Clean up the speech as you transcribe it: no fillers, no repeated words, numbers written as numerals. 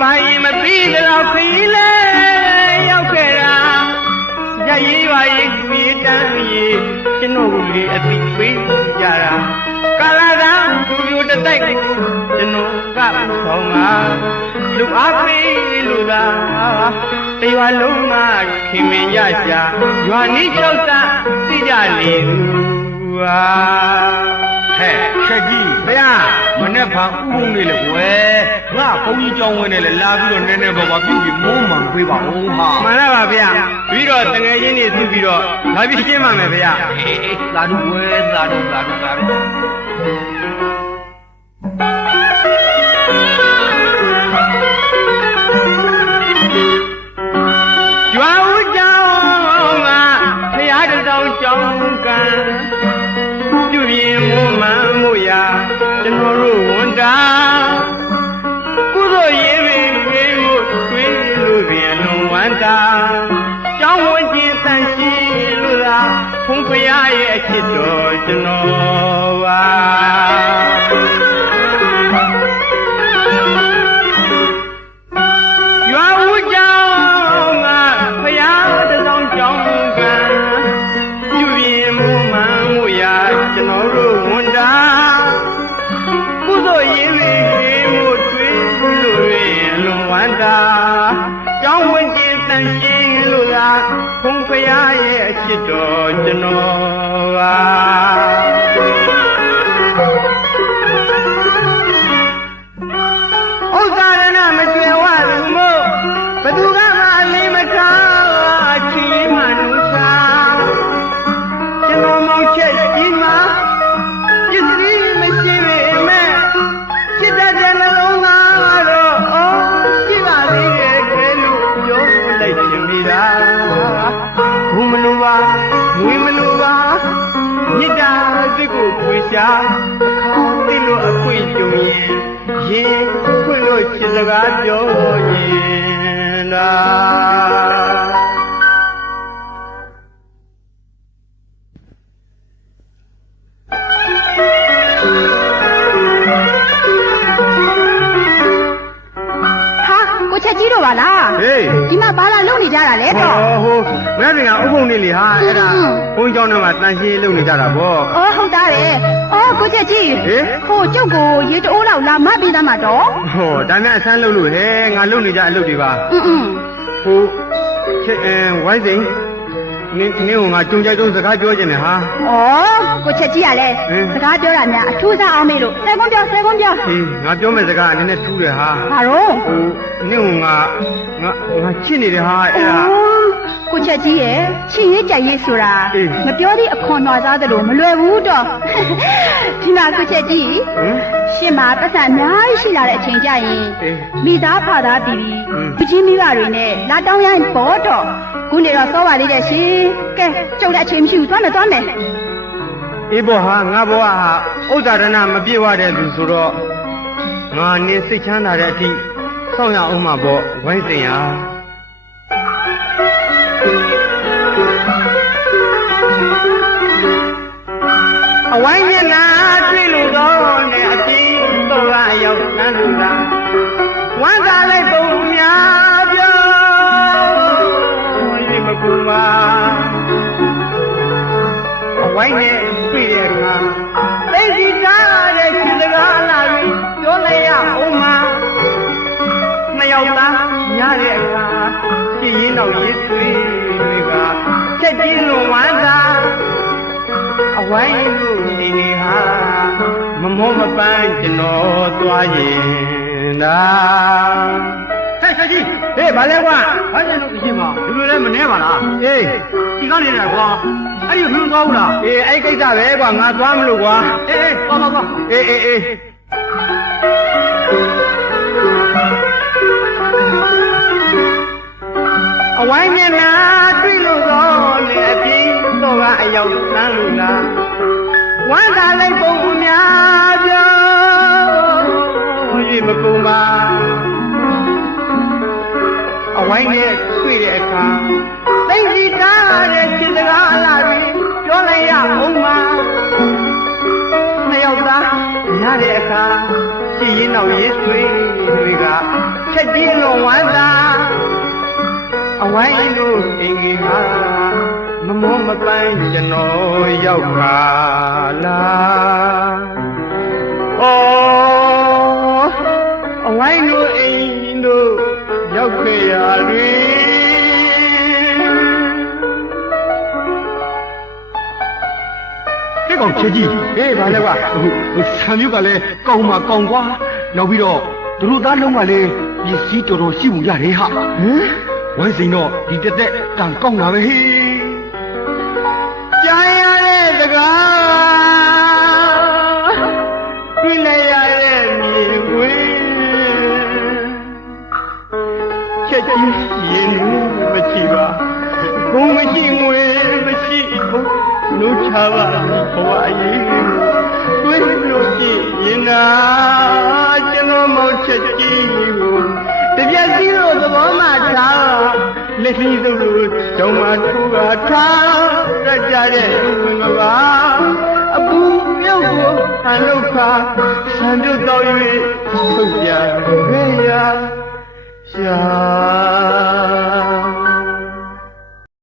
bài mà biết là khi lẽ yêu kẻ ra ya yi wa yi quý tan yi chân nô li a ti quý ya ra kala ra tu yu ta tai chân nô ka phong ma lu a pi lu la ti wa lu ma khi min ya ja ywa ni chau ta ti ja li wa hဲချက်ကြီးဗျာမနေ့ကဥပုံနေလေကွယ်ငါဘုန်းကြီးကြောင်းဝင်နေလေလာပြီးတော့နည်းနည်းပါးပါပြုပြီးမိုးမှန်ပေးပါဦးဟာ မှန်လားပါဗျာပြီးတော့တငယ်ချင်းတွေသူ့ပြီးတော့လာပြီးရှင်းပါမယ်ဗျာ သာဓုကွယ်သာဓုသာဓုသာဓု ကျွာဦးကြောင်းကဖရာတတော်ကြောင်းကံပြုပြင်မှုမှန်မှုရာကျွန်တော်တို့ဝန်တာကုသိုလ်ရေးပြီးမှုတွေးလို့ပြန်လုံးဝန္တာကြောင်းဝင်ခြင်းတန်ရှိလို့လားဖုံးဖရာရဲ့အချစ်တော်ကျွန်တော်ပါကျောင်းဝင်ကျင်တန်ရှင်းလို့လားဖုံးဖရာရဲ့အချစ်တော်ကျွန်တော်ပါဥစ္စာရဏမကျွယ်ဝသူမို့ဘသူကမှအလေးမထားချီမနုစာကျွန်တော်မောင်ချက်ကြီးမှာပစ္စည်းမရှိပေမဲ့စိတ်ဓာတ်နှလုံးသားတော့ရှိပါသေးတယ်ဘူးမလို့ပါငွေမလို့ပါမြစ်တာစိတ်ကိုပွေရှာအခါသိလို့အခွင့်ကြုံရင်ခွင့်လို့ချစ်စကားပြောရင်လားချက်ကြီးတော့ပါလားဟေးဒီမှာဘာလာလုံနေကြတာလဲတော့ဟိုမဲတွေကဥပုံနေလေဟာအဲ့ဒါဘုန်းကြီးကျောင်းထဲမှာတန်ရှင်းလုံနေကြတာဗောအော်ဟုတ်သားတယ်အော်ကိုချက်ကြီးဟိုကျုပ်ကိုရေတိုးလောက်လာမပေးသားမှာတော့ဟောဒါနဲ့အဆန်းလုံလို့ဟဲ့ငါလုံနေကြအလုပ်တွေပါဟိုချက်ဝိုင်းစိန်နင်းကငါကြုံကြိုက်ဆုံးစကားပြောခြင်းနဲ့ဟာဩကိုချက်ကြီးကလည်းစကားပြောတာများအထူးစားအောင်မေးလို့ဆယ်ကွန်းပြောအေးငါပြောမယ့်စကားကနည်းနည်းထူးတယ်ဟာဘာတော့ဟိုနင်းကငါချစ်နေတယ်ဟာအဲ့ဒါကိုချက်ကြီးရဲ့ချစ်ရေးကြိုက်ရေးဆိုတာမပြောသေးအခွန်တော်စားသလိုမလွယ်ဘူးတော့ဒီမှာကိုချက်ကြီးရှင်မှာပတ်စံအများကြီးရှိလာတဲ့အချိန်ကြရင်မိသားဖသားတီတီချင်းမိဘတွေနဲ့လာတောင်းရရင်ဘောတော့ခုနေတော့စောပါလေးတဲ့ရှင်ကဲကျုပ်လည်းအချိန်မရှိဘူးသွားမယ်အေးဘောဟာငါဘောဟာဥစ္စာရဏမပြေဝတဲ့သူဆိုတော့ငါနေစိတ်ချမ်းသာတဲ့အထိစောင့်ရအောင်မှာပေါ့ဝိုင်းစင်ဟာအဝိုင်းမျက်နှာတွေ့လို့တော့နဲ့အတီးတော့ရောက်နန်းလူလာဝမ်းသာလိုက်ပုံများပြောရေမကူပါအဝိုင်းနဲ့တွေ့တဲ့အခါသိစီသားတဲ့ခြေစကားလာပြီးပြောလိုက်ရအောင်မှာနှစ်ယောက်သားညားတဲ့အခါကြည်ရင်တော့ရေးသွေးတွေကချက်ချင်းလွန်ဝမ်းသာအဝိုင်းလူနေနေဟာမမောမပန်းကျွန်တော်သွားရင်သာဟဲ့ချက်ကြီးဟေးဘာလဲကွာဘာလဲလို့အရှင်မလူတွေလည်းမနှဲပါလားအေးဒီကနေတယ်ကွာအဲ့ဒီလှုံသွားဘူးလားအေးအဲ့ကိစ္စပဲကွာငါသွားမလို့ကွာအေးသွားအေးအဝိုင်းမျက်နှာတွေ့လို့တော့လေအပြင်းတော့ကအရောက်လမ်းလူလားဝမ်းသာလိုက်ပုံအများပြောရေမကုန်ပါအဝိုင်းနဲ့တွေ့တဲ့အခါသိစီတားတဲ့ခြေစကားလာပြီးပြောလိုက်ရအောင်မှာနှစ်ယောက်သားညားတဲ့အခါရှိရင်တော့ရေးဆွေးတွေက ချက်ကြီးလွန်ဝမ်းသာအဝိုင်းတို့အင်္ဂီဟာမမောမပန်းကျွန်တော်ရောက်ပါလားဩအဝိုင်းတို့အင်္ဂီတို့ရောက်ခဲ့ရတွင်တဲ့ကောင်ချက်ကြီးဟေးဘာလဲကွာဆံမျိုးကလည်းကောင်းမှကောင်းကွာနောက်ပြီးတော့သူတို့သားလုံးကလည်းပစ္စည်းတော်တော်ရှိမှုရတယ်ဟာဝိုင်းစိန်တော့ဒီတက်တက်ကံကောင်းတာပဲဟေးကြားရတဲ့စကားတွေ့လိုက်ရတဲ့မြေခွေချက်ကြီးရင်မရှိပါဘုံမရှိငွေမရှိလို့ချပါဘဝရေးတွေ့လို့ကြည့်ရင်သာကျွန်တော်မောက်ချက်ကြီးကိုတပြက်စီလို့သဘောမှထားလက်လီစုပ်လို့တောင်းမှထိုးကထားရကြတဲ့ဝင်ကပါအပူမြုပ်ကိုဆန်လို့ခါဆန်ပြုတ်တော့၍ထုတ်ပြခဲ့ရရှာ